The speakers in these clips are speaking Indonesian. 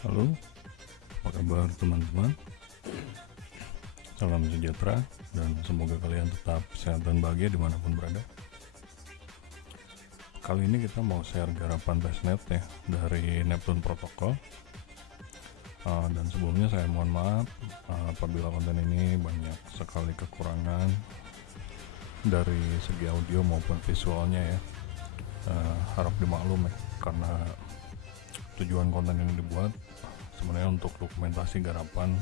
Halo, apa kabar teman-teman? Salam sejahtera dan semoga kalian tetap sehat dan bahagia dimanapun berada. Kali ini kita mau share garapan testnet ya dari Neptune Protocol. Dan sebelumnya saya mohon maaf apabila konten ini banyak sekali kekurangan dari segi audio maupun visualnya ya. Harap dimaklum ya, karena tujuan konten ini dibuat sebenarnya untuk dokumentasi garapan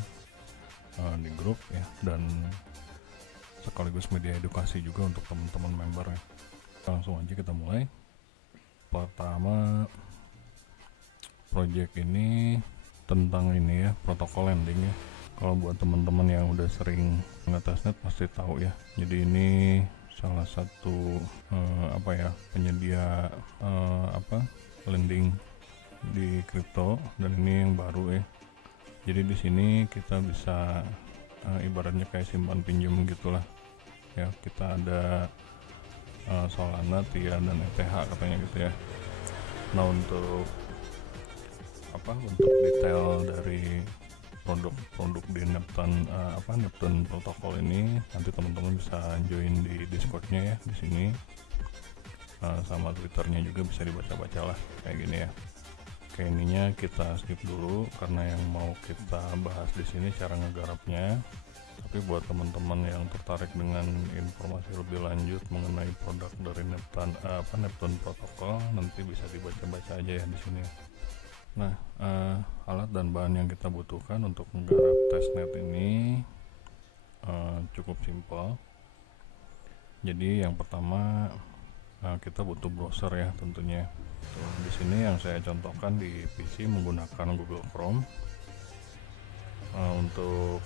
di grup ya, dan sekaligus media edukasi juga untuk teman-teman member ya. Langsung aja kita mulai. Pertama, project ini tentang ini ya, protokol landing ya. Kalau buat teman-teman yang udah sering ngetesnet pasti tahu ya. Jadi ini salah satu penyedia landing di kripto, dan ini yang baru ya. Jadi di sini kita bisa ibaratnya kayak simpan pinjam gitulah ya. Kita ada Solana, TIA, dan ETH katanya gitu ya. Nah, untuk detail dari produk di Neptune protokol ini nanti teman-teman bisa join di Discordnya ya di sini, sama Twitternya juga bisa dibaca-baca lah kayak gini ya. Oke, ininya kita skip dulu karena yang mau kita bahas di sini cara ngegarapnya. Tapi buat teman-teman yang tertarik dengan informasi lebih lanjut mengenai produk dari Neptune Protocol, nanti bisa dibaca-baca aja ya di sini. Nah, alat dan bahan yang kita butuhkan untuk menggarap testnet ini cukup simpel. Jadi yang pertama kita butuh browser ya tentunya. Di sini yang saya contohkan di PC menggunakan Google Chrome. Untuk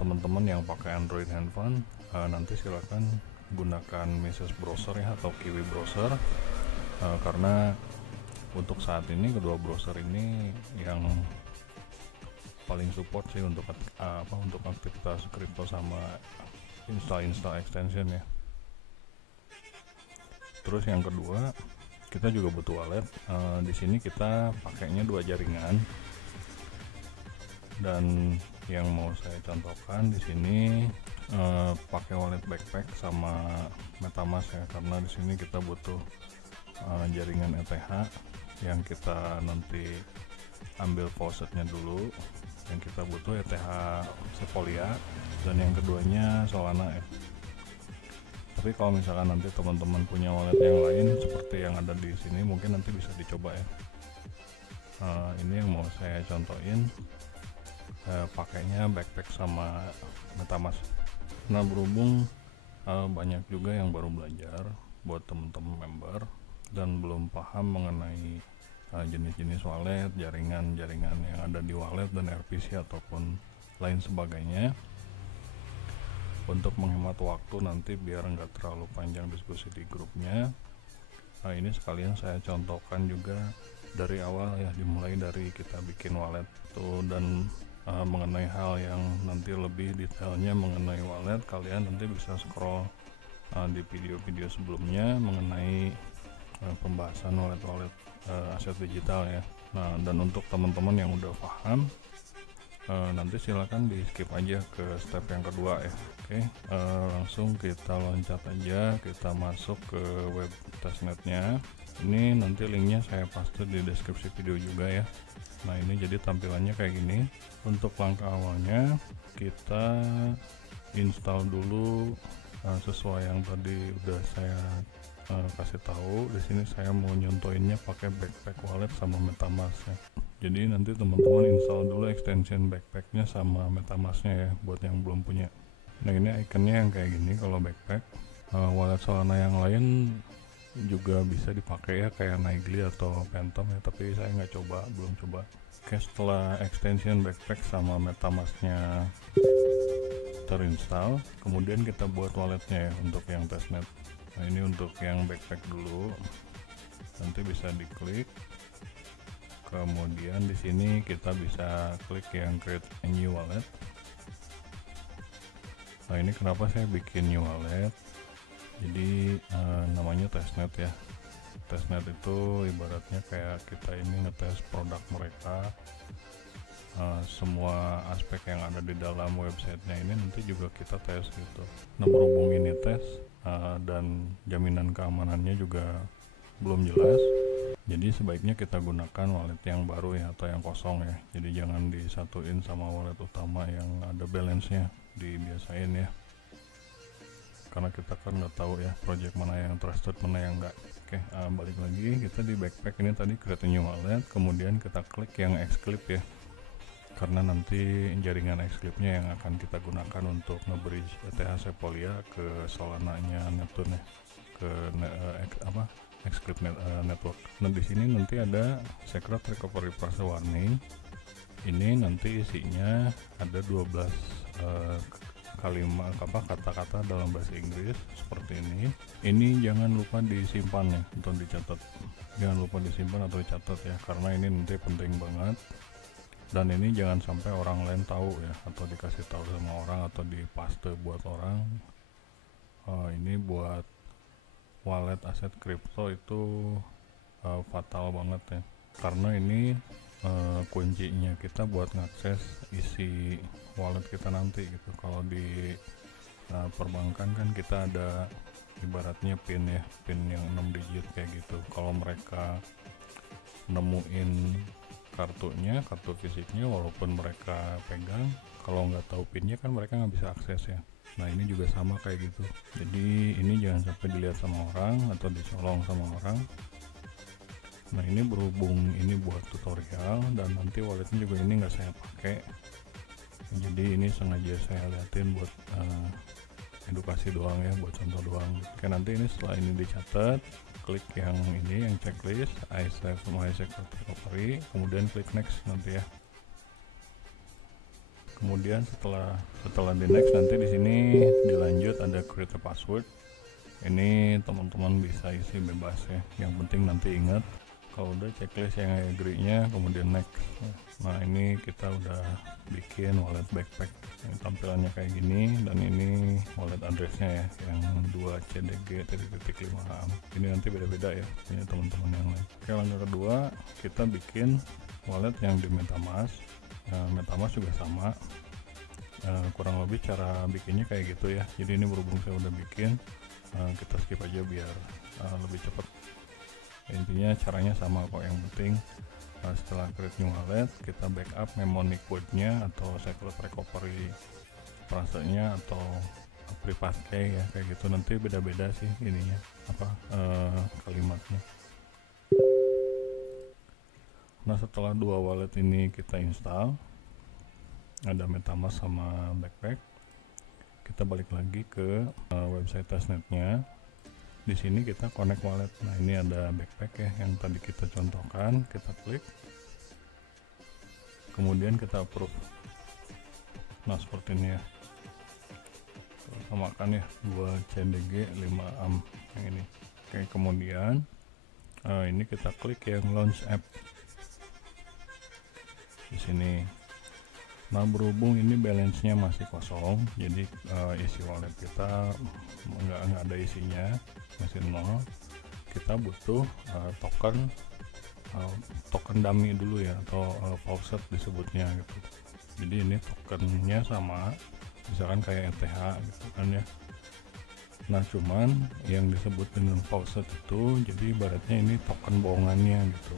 teman-teman yang pakai Android handphone, nanti silakan gunakan Mises browser ya, atau Kiwi browser, karena untuk saat ini kedua browser ini yang paling support sih untuk aktivitas crypto sama install extension ya. Terus yang kedua, kita juga butuh wallet. Di sini kita pakainya 2 jaringan, dan yang mau saya contohkan di sini pakai wallet backpack sama MetaMask ya, karena di sini kita butuh jaringan ETH yang kita nanti ambil faucetnya dulu. Yang kita butuh ETH Sepolia, dan yang keduanya Solana ya. Tapi kalau misalkan nanti teman-teman punya wallet yang lain seperti yang ada di sini, mungkin nanti bisa dicoba ya. Ini yang mau saya contohin, pakainya backpack sama MetaMask. Nah, berhubung banyak juga yang baru belajar, buat teman-teman member dan belum paham mengenai jenis-jenis wallet, jaringan-jaringan yang ada di wallet dan RPC ataupun lain sebagainya, untuk menghemat waktu nanti biar nggak terlalu panjang diskusi di grupnya, ini sekalian saya contohkan juga dari awal ya, dimulai dari kita bikin wallet tuh. Dan mengenai hal yang nanti lebih detailnya mengenai wallet, kalian nanti bisa scroll di video-video sebelumnya mengenai pembahasan wallet aset digital ya. Nah, dan untuk teman-teman yang udah paham, nanti silakan di skip aja ke step yang kedua ya. Oke, langsung kita loncat aja, kita masuk ke web testnetnya. Ini nanti linknya saya paste di deskripsi video juga ya. Nah, ini jadi tampilannya kayak gini. Untuk langkah awalnya kita install dulu sesuai yang tadi udah saya kasih tahu. Di sini saya mau nyontoinnya pakai backpack wallet sama MetaMask ya. Jadi nanti teman-teman install dulu extension backpacknya sama MetaMasknya ya, buat yang belum punya. Nah, ini ikonnya yang kayak gini kalau backpack. Wallet Solana yang lain juga bisa dipakai ya, kayak Nightly atau Phantom ya, tapi saya belum coba. Oke, setelah extension backpack sama MetaMasknya terinstall, kemudian kita buat walletnya ya untuk yang testnet. Nah, ini untuk yang backpack dulu, nanti bisa diklik. Kemudian di sini kita bisa klik yang create a new wallet. Nah, ini kenapa saya bikin new wallet? Jadi namanya testnet ya. Testnet itu ibaratnya kayak kita ini ngetes produk mereka semua aspek yang ada di dalam websitenya ini nanti juga kita tes gitu. Nah, berhubung ini tes dan jaminan keamanannya juga belum jelas, jadi sebaiknya kita gunakan wallet yang baru ya, atau yang kosong ya. Jadi jangan disatuin sama wallet utama yang ada balance-nya, dibiasain ya, karena kita kan nggak tahu ya project mana yang trusted, mana yang enggak. Oke, balik lagi, kita di backpack ini tadi create new wallet, kemudian kita klik yang Xclip ya, karena nanti jaringan Xclip-nya yang akan kita gunakan untuk nge-bridge ETH Sepolia ke Solana-nya Neptune ya, ke Xclip network. Nah, di sini nanti ada secret recovery process warning. Ini nanti isinya ada 12 kalimat kata-kata dalam bahasa Inggris seperti ini. Ini jangan lupa disimpan ya, atau dicatat. Jangan lupa disimpan atau dicatat ya, karena ini nanti penting banget. Dan ini jangan sampai orang lain tahu ya, atau dikasih tahu sama orang, atau dipaste buat orang. Ini buat wallet aset kripto itu fatal banget ya, karena ini kuncinya kita buat ngakses isi wallet kita nanti gitu. Kalau di perbankan kan kita ada ibaratnya pin ya, pin yang 6 digit kayak gitu. Kalau mereka nemuin kartunya, kartu fisiknya, walaupun mereka pegang, kalau nggak tahu pinnya kan mereka nggak bisa akses ya. Nah, ini juga sama kayak gitu. Jadi ini jangan sampai dilihat sama orang atau dicolong sama orang. Nah, ini berhubung ini buat tutorial dan nanti walletnya juga ini nggak saya pakai, jadi ini sengaja saya liatin buat edukasi doang ya, buat contoh doang. Oke, nanti ini setelah ini dicatat, klik yang ini, yang checklist, I save my secret recovery, kemudian klik next nanti ya. Kemudian setelah di next, nanti di sini dilanjut ada create a password. Ini teman-teman bisa isi bebas ya, yang penting nanti ingat. Kalau udah checklist yang agree-nya, kemudian next. Nah, ini kita udah bikin wallet backpack. Ini tampilannya kayak gini, dan ini wallet addressnya ya, yang 2CDG.5am. Ini nanti beda-beda ya, punya teman-teman yang lain. Oke, langkah kedua, kita bikin wallet yang di MetaMask. MetaMask juga sama, kurang lebih cara bikinnya kayak gitu ya. Jadi ini berhubung saya udah bikin, kita skip aja biar lebih cepat. Intinya caranya sama kok, yang penting setelah create new wallet kita backup mnemonic word-nya atau secret recovery frase-nya atau private key ya, kayak gitu. Nanti beda-beda sih ininya kalimatnya. Nah, setelah dua wallet ini kita install, ada MetaMask sama backpack, kita balik lagi ke website testnetnya. Di sini kita connect wallet. Nah, ini ada backpack ya yang tadi kita contohkan, kita klik, kemudian kita approve. Nah, seperti ini ya, samakan ya 2CDG 5am yang ini. Oke, kemudian ini kita klik yang launch app di sini. Nah, berhubung ini balance-nya masih kosong, jadi isi wallet kita nggak ada isinya, masih nol. Kita butuh token dummy dulu ya, atau faucet disebutnya gitu. Jadi ini tokennya sama, misalkan kayak ETH gitu kan ya. Nah, cuman yang disebut dengan faucet itu jadi ibaratnya ini token bohongannya gitu.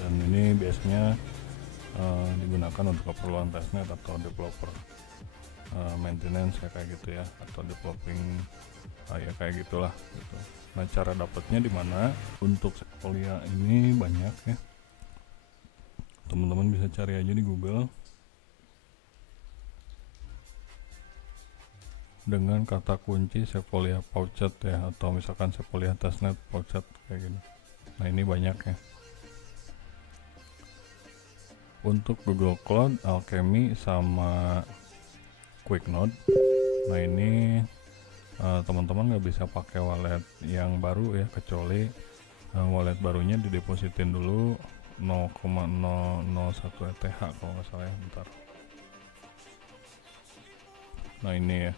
Dan ini biasanya digunakan untuk keperluan testnet atau developer maintenance ya, kayak gitu ya, atau developing ya kayak gitulah gitu. Nah, cara dapatnya di mana? Untuk Sepolia ini banyak ya, teman-teman bisa cari aja di Google dengan kata kunci Sepolia Faucet ya, atau misalkan Sepolia testnet Faucet kayak gini. Nah, ini banyak ya. Untuk Google Cloud, Alchemy sama QuickNode. Nah, ini teman-teman nggak bisa pakai wallet yang baru ya, kecuali wallet barunya didepositin dulu 0,001 ETH kalau nggak salah ya, bentar. Nah, ini ya,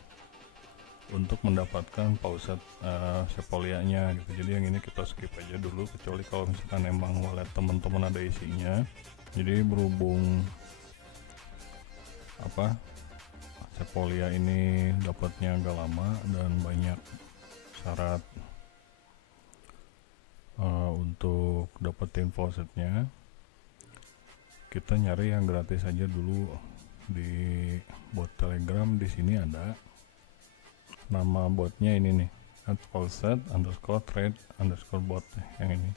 untuk mendapatkan faucet Sepolia-nya gitu. Jadi yang ini kita skip aja dulu, kecuali kalau misalkan emang wallet teman-teman ada isinya. Jadi berhubung Sepolia ini dapatnya agak lama dan banyak syarat untuk dapetin faucetnya, kita nyari yang gratis aja dulu di bot Telegram. Di sini ada nama botnya ini nih, @faucet_trade_bot yang ini.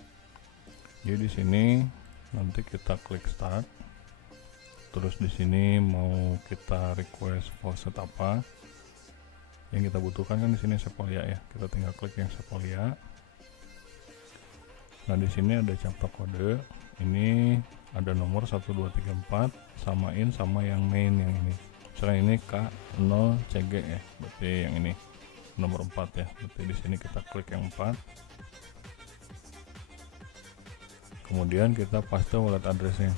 Jadi di sini nanti kita klik start, terus di sini mau kita request faucet apa yang kita butuhkan. Kan di sini Sepolia ya, kita tinggal klik yang Sepolia. Nah di sini ada capta kode, ini ada nomor 1234, samain sama yang main yang ini. Misalnya ini K0CG ya, berarti yang ini nomor 4 ya. Berarti di sini kita klik yang 4. Kemudian kita paste wallet addressnya.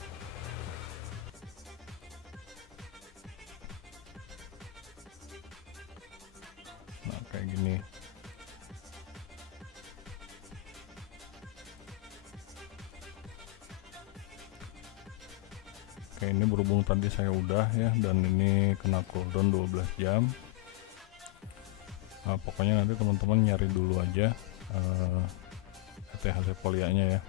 Nah kayak gini. Oke, ini berhubung tadi saya udah ya, dan ini kena cooldown 12 jam. Nah, pokoknya nanti teman-teman nyari dulu aja ETH Sepolia-nya ya.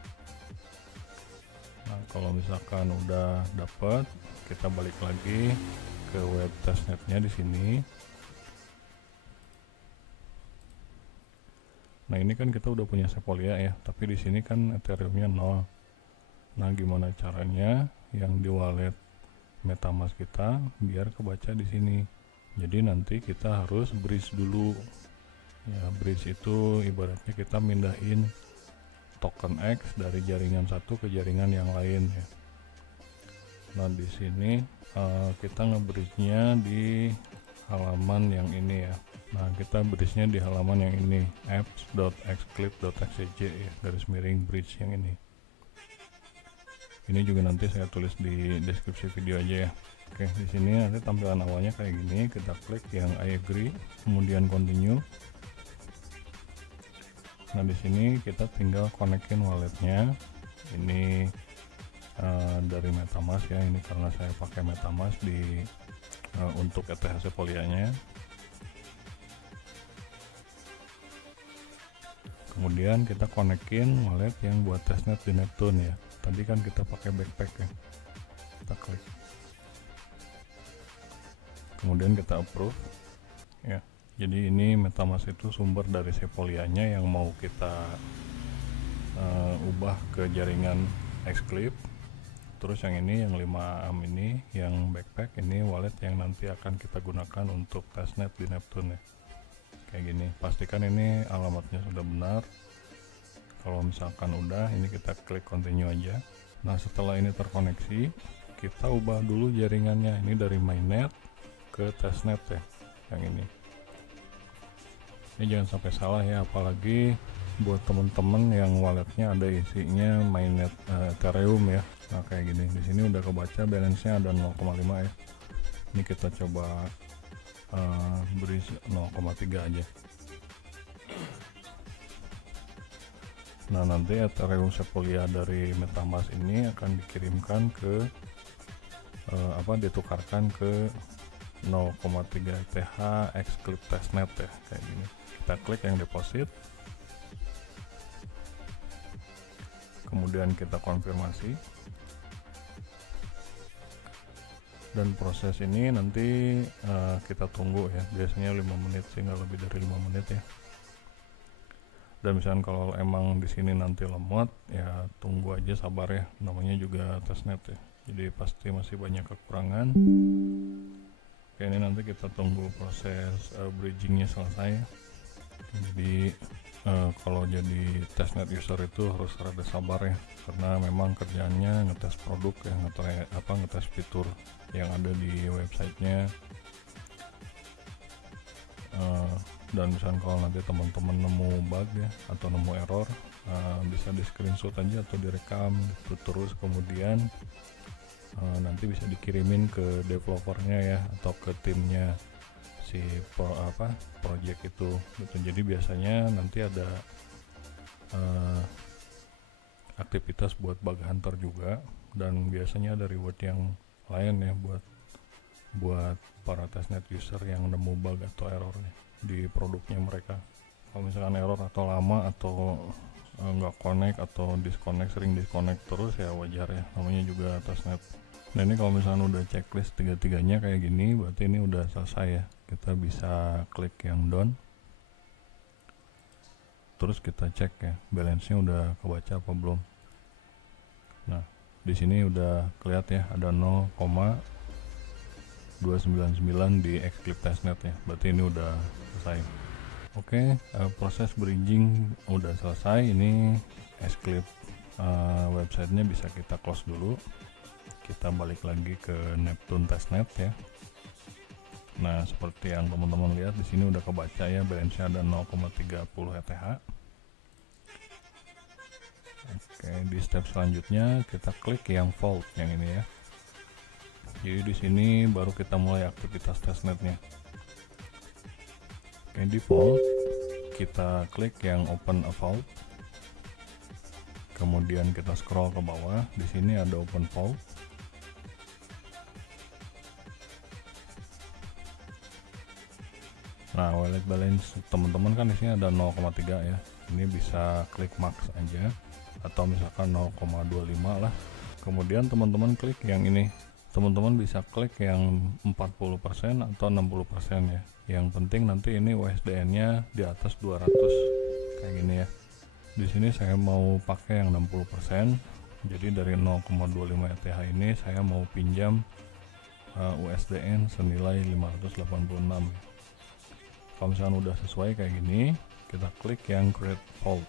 Nah, kalau misalkan udah dapet, kita balik lagi ke web testnetnya di sini. Nah, ini kan kita udah punya Sepolia ya, tapi di sini kan Ethereum-nya 0. Nah, gimana caranya yang di wallet MetaMask kita biar kebaca di sini? Jadi nanti kita harus bridge dulu. Ya, bridge itu ibaratnya kita mindahin token X dari jaringan satu ke jaringan yang lain ya. Nah, di sini kita nge-bridge-nya di halaman yang ini ya. Nah, kita bridge-nya di halaman yang ini, apps.xclip.xcj ya, _bridge yang ini. Ini juga nanti saya tulis di deskripsi video aja ya. Oke, di sini nanti tampilan awalnya kayak gini. Kita klik yang I agree, kemudian continue. Nah, di sini kita tinggal konekin walletnya. Ini dari MetaMask ya. Ini karena saya pakai MetaMask di untuk ETH Sepolia-nya. Kemudian kita konekin wallet yang buat testnet di Neptune ya. Tadi kan kita pakai backpack ya, kita klik, kemudian kita approve ya. Jadi ini MetaMask itu sumber dari Sepolia-nya yang mau kita ubah ke jaringan Xclip. Terus yang ini yang 5 AM ini yang backpack, ini wallet yang nanti akan kita gunakan untuk testnet di Neptune ya. Kayak gini, pastikan ini alamatnya sudah benar. Kalau misalkan udah, ini kita klik continue aja. Nah, setelah ini terkoneksi, kita ubah dulu jaringannya. Ini dari mainnet ke testnet ya, yang ini. Ini jangan sampai salah ya, apalagi buat temen-temen yang walletnya ada isinya mainnet Ethereum ya. Nah, kayak gini. Di sini udah kebaca balance-nya ada 0,5 ya. Ini kita coba beri 0,3 aja. Nah, nanti Ethereum Sepolia dari MetaMask ini akan dikirimkan ke ditukarkan ke 0,3 ETH Xclip testnet ya, kayak gini. Kita klik yang deposit, kemudian kita konfirmasi, dan proses ini nanti kita tunggu ya, biasanya 5 menit sih, nggak lebih dari 5 menit ya. Dan misalnya kalau emang di sini nanti lemot ya, tunggu aja, sabar ya, namanya juga testnet ya, jadi pasti masih banyak kekurangan. Oke, ini nanti kita tunggu proses bridgingnya selesai. Jadi kalau jadi testnet user itu harus rada sabar ya, karena memang kerjaannya ngetes produk ya, ngetes fitur yang ada di websitenya. Dan misalnya kalau nanti teman-teman nemu bug ya atau nemu error, bisa di screenshot aja atau direkam gitu, terus kemudian nanti bisa dikirimin ke developernya ya, atau ke timnya si project itu gitu. Jadi biasanya nanti ada aktivitas buat bug hunter juga, dan biasanya ada reward yang lain ya buat para testnet user yang nemu bug atau error di produknya mereka. Kalau misalkan error atau lama atau nggak connect atau sering disconnect terus, ya wajar ya, namanya juga testnet. Nah ini kalau misalkan udah checklist tiga-tiganya kayak gini, berarti ini udah selesai ya. Kita bisa klik yang done, terus kita cek ya balance-nya udah kebaca apa belum. Nah di sini udah kelihatan ya ada 0,299 di Xclip testnet ya, berarti ini udah selesai. Oke, proses bridging udah selesai. Ini Xclip websitenya bisa kita close dulu. Kita balik lagi ke Neptune testnet ya. Nah seperti yang teman-teman lihat di sini udah kebaca ya, balance-nya ada 0,30 ETH. Oke, di step selanjutnya kita klik yang vault yang ini ya. Jadi di sini baru kita mulai aktivitas testnetnya. Oke, di vault kita klik yang open a vault. Kemudian kita scroll ke bawah, di sini ada open vault. Nah, wallet balance teman-teman kan di sini ada 0,3 ya. Ini bisa klik max aja atau misalkan 0,25 lah. Kemudian teman-teman klik yang ini. Teman-teman bisa klik yang 40% atau 60% ya. Yang penting nanti ini USDN-nya di atas 200 kayak gini ya. Di sini saya mau pakai yang 60%. Jadi dari 0,25 ETH ini saya mau pinjam USDN senilai 586 ya. Kalau misalkan udah sesuai kayak gini, kita klik yang create vault.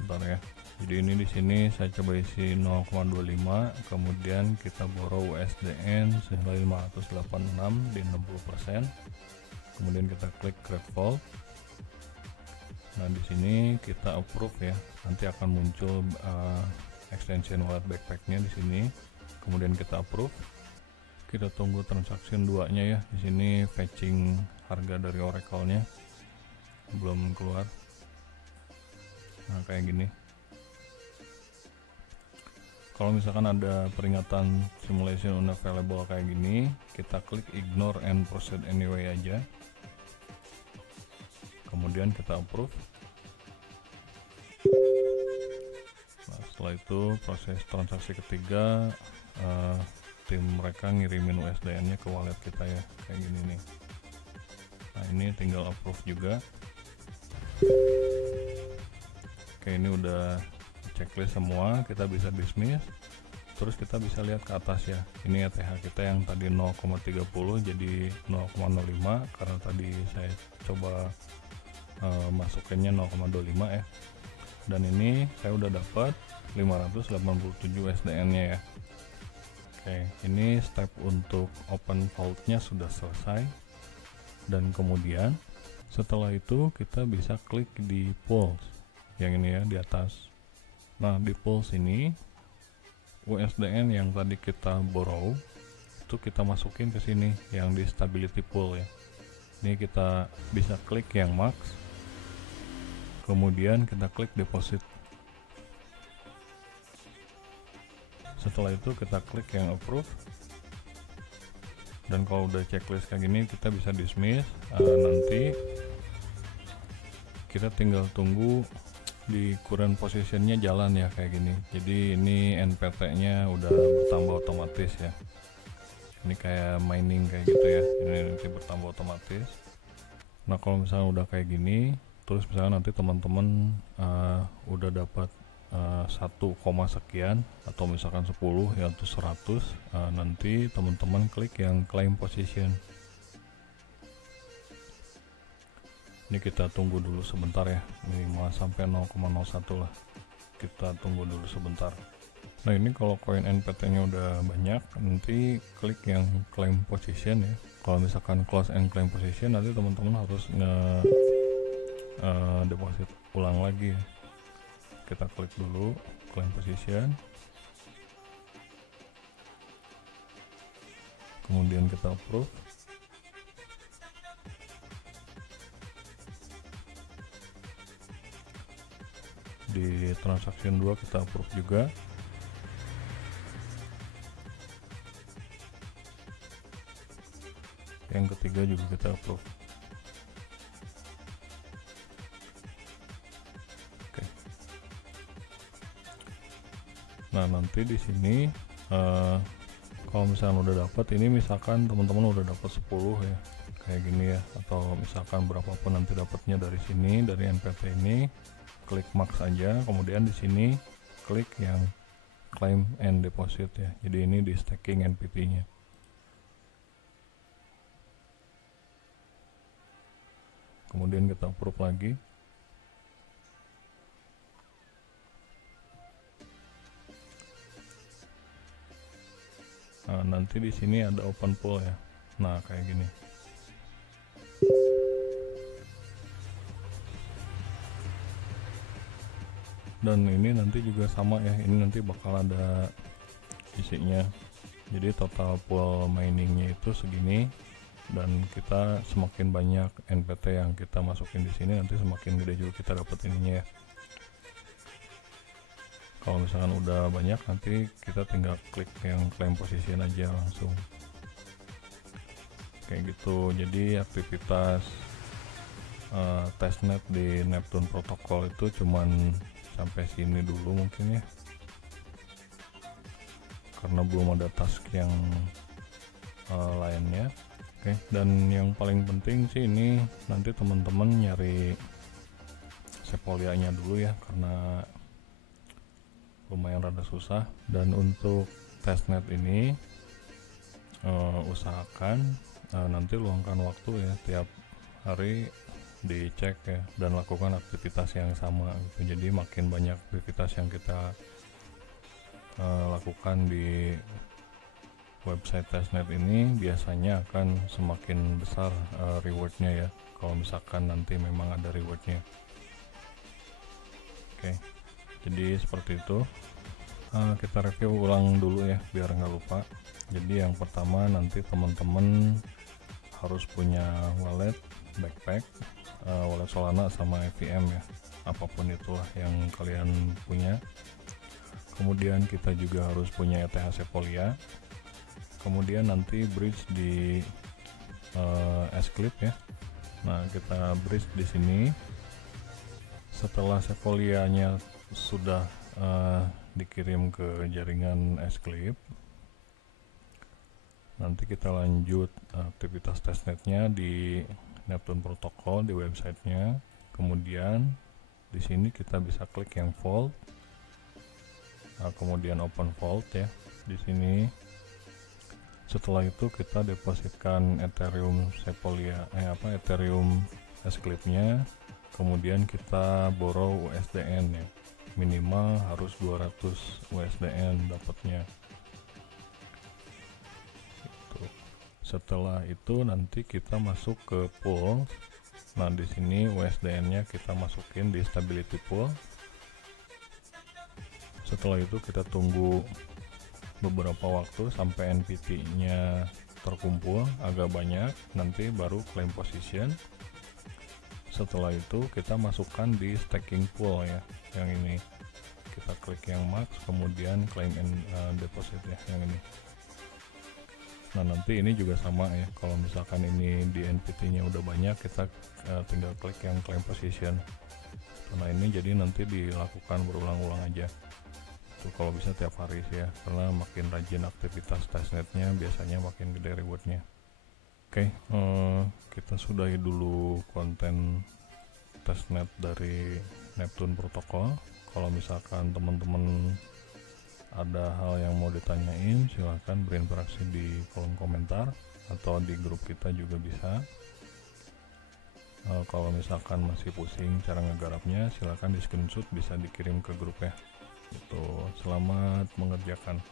Bentar ya. Jadi ini di sini saya coba isi 0,25, kemudian kita borrow USDN senilai 586 di 60%. Kemudian kita klik create vault. Nah di sini kita approve ya. Nanti akan muncul extension wallet backpacknya di sini. Kemudian kita approve. Kita tunggu transaction 2-nya ya. Di sini fetching harga dari Oracle-nya belum keluar. Nah, kayak gini. Kalau misalkan ada peringatan simulation unavailable kayak gini, kita klik ignore and proceed anyway aja. Kemudian kita approve. Nah, setelah itu proses transaksi ketiga, tim mereka ngirimin USDN-nya ke wallet kita ya, kayak gini nih. Nah ini tinggal approve juga. Oke, ini udah checklist semua, kita bisa dismiss. Terus kita bisa lihat ke atas ya, ini ETH kita yang tadi 0,30 jadi 0,05 karena tadi saya coba masukinnya 0,25 ya. Dan ini saya udah dapat 587 USDN-nya ya. Oke, ini step untuk open vault-nya sudah selesai. Dan kemudian setelah itu kita bisa klik di pools yang ini ya di atas. Nah di pools ini USDN yang tadi kita borrow itu kita masukin ke sini yang di stability pool ya. Ini kita bisa klik yang max, kemudian kita klik deposit. Setelah itu kita klik yang approve, dan kalau udah checklist kayak gini kita bisa dismiss. Nanti kita tinggal tunggu di current positionnya jalan ya kayak gini. Jadi ini NPT nya udah bertambah otomatis ya. Ini kayak mining kayak gitu ya, ini nanti bertambah otomatis. Nah kalau misalnya udah kayak gini, terus misalnya nanti teman-teman udah dapat 1, sekian atau misalkan 10 ya atau 100, nanti teman-teman klik yang claim position. Ini kita tunggu dulu sebentar ya, minimal sampai 0,01 lah, kita tunggu dulu sebentar. Nah ini kalau koin NPT nya udah banyak, nanti klik yang claim position ya. Kalau misalkan close and claim position, nanti teman-teman harus deposit ulang lagi ya. Kita klik dulu claim position. kemudian kita approve. Di transaction 2 kita approve juga. Yang ketiga juga kita approve. Oke. Nah, nanti di sini kalau misalkan udah dapat ini, misalkan teman-teman udah dapat 10 ya, kayak gini ya, atau misalkan berapapun nanti dapatnya dari sini, dari NPT ini, klik max aja, kemudian di sini klik yang claim and deposit ya. Jadi ini di stacking NPT-nya. Kemudian kita approve lagi. Nah, nanti di sini ada open pool ya. Nah, kayak gini. Dan ini nanti juga sama ya, ini nanti bakal ada isinya. Jadi total pool miningnya itu segini, dan kita semakin banyak NPT yang kita masukin di sini, nanti semakin gede juga kita dapat ininya ya. Kalau misalkan udah banyak, nanti kita tinggal klik yang claim position aja langsung kayak gitu. Jadi aktivitas testnet di Neptune Protocol itu cuman sampai sini dulu mungkin ya, karena belum ada task yang lainnya. Oke, dan yang paling penting sih ini nanti teman-teman nyari Sepolia-nya dulu ya, karena lumayan rada susah. Dan untuk testnet ini usahakan nanti luangkan waktu ya, tiap hari dicek ya, dan lakukan aktivitas yang sama gitu. Jadi makin banyak aktivitas yang kita lakukan di website testnet ini, biasanya akan semakin besar rewardnya ya, kalau misalkan nanti memang ada rewardnya. Oke, jadi seperti itu. Kita review ulang dulu ya biar nggak lupa. Jadi yang pertama, nanti teman-teman harus punya wallet backpack, wallet Solana sama EVM ya, apapun itulah yang kalian punya. Kemudian kita juga harus punya ETH Sepolia. Kemudian nanti bridge di Sclip ya. Nah, kita bridge di sini. Setelah Sepolia-nya sudah dikirim ke jaringan Sclip, nanti kita lanjut aktivitas testnetnya di Neptune Protocol di websitenya. Kemudian di sini kita bisa klik yang vault, kemudian open vault ya di sini. Setelah itu kita depositkan Ethereum Sepolia Ethereum Sclip-nya, kemudian kita borrow USDN ya, minimal harus 200 USDN dapatnya. Setelah itu nanti kita masuk ke pool. Nah, di sini USDN-nya kita masukin di stability pool. Setelah itu kita tunggu beberapa waktu sampai NPT-nya terkumpul agak banyak, nanti baru claim position. Setelah itu kita masukkan di staking pool ya, yang ini. Kita klik yang max, kemudian claim and deposit ya, yang ini. Nah, nanti ini juga sama ya, kalau misalkan ini di NPT-nya udah banyak, kita tinggal klik yang claim position. Nah, ini jadi nanti dilakukan berulang-ulang aja. Itu kalau bisa tiap hari sih ya, karena makin rajin aktivitas testnetnya biasanya makin gede rewardnya. Oke, kita sudahi dulu konten testnet dari Neptune Protocol. Kalau misalkan teman-teman ada hal yang mau ditanyain, silahkan berinteraksi di kolom komentar atau di grup kita juga bisa. Kalau misalkan masih pusing cara ngegarapnya, silahkan di screenshot, bisa dikirim ke grup ya. Itu selamat mengerjakan.